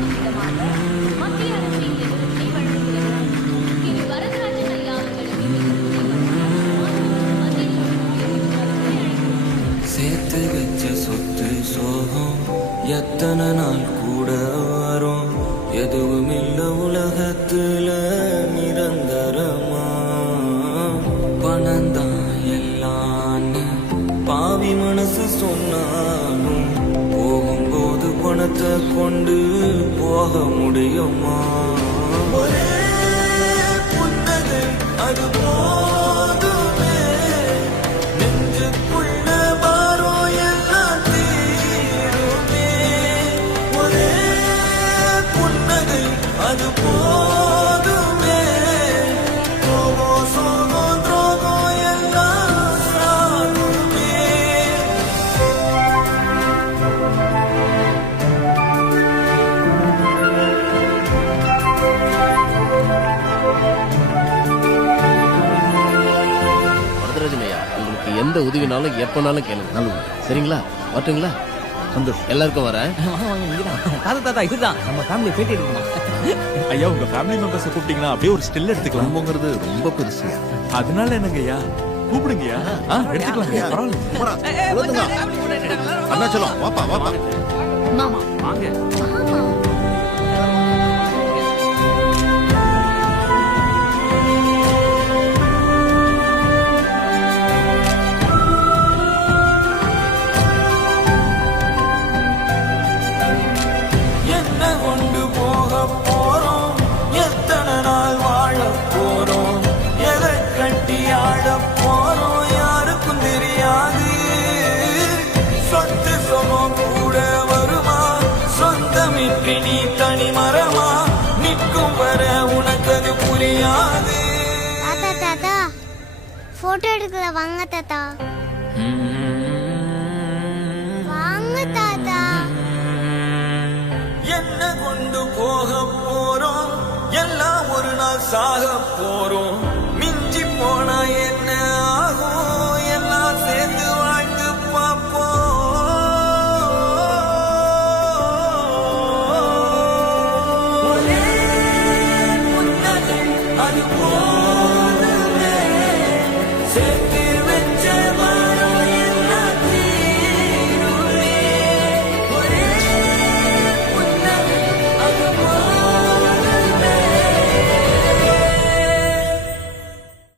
காட்டும் விதமாக மத்திய அரசின் எதிர்ப்பை வழங்குகிறது. இனி வரதராஜன் ஐயா அவர்களுக்கு சேர்த்து வச்ச சொத்து சோகம் எத்தனை நாள் கூட வரும், எதுவும் இல்ல உலகத்துல நிரந்தரமா. பணந்தான் எல்லான்னு பாவி மனசு சொன்னாலும் போகும்போது பணத்தை கொண்டு போக முடியுமா? ஒரே புன்னகை அது போதுமே, நெஞ்சுக்குள்ள பாரம் எல்லாம் தீருமே. ஒரே புன்னகை அது போதுமே, கோபம் சோகம் துரோகம் எல்லாம் சாகுமே. வரதராஜன் ஐயா, உங்களுக்கு எந்த உதவினாலும் எப்பனாலும் கேளுங்க. நல்லது, சரிங்களா? வரட்டுங்களா? சந்தோஷம். எல்லாருக்கும் வரேன். தாத்தா இதுதான் நம்ம ஃபேமிலி பேட்டி எடுக்கணும். ஐயா, உங்க ஃபேமிலி மெம்பர்ஸ் கூப்பிட்டீங்கன்னா அப்படியே ஒரு ஸ்டில் எடுத்துக்கலாம். குடும்பங்கிறது ரொம்ப பெருசு. அதனால என்னங்க ஐயா, கூப்பிடுங்கய்யா. எடுத்துக்கலாம், பரவாயில்ல. அருணாச்சலம் வாப்பா வாப்பா. மாமா வாங்க. மாமா என்ன கொண்டு போக போறோம், எத்தனை நாள் வாழ போறோம், எதை கட்டி ஆட போறோம் யாருக்கும் தெரியாது. சொத்து சுகம் கூட வருமா, சொந்தமின்றி நீ தனி மரமா, நிற்கும் வர உனக்கு அது புரியாது. தாத்தா தாத்தா போட்டோ எடுக்கல வாங்க தாத்தா. வாங்க தாத்தா. என்ன கொண்டு போக போறோம், எல்லாம் ஒரு நாள் சாக போறோம், மிஞ்சி போனா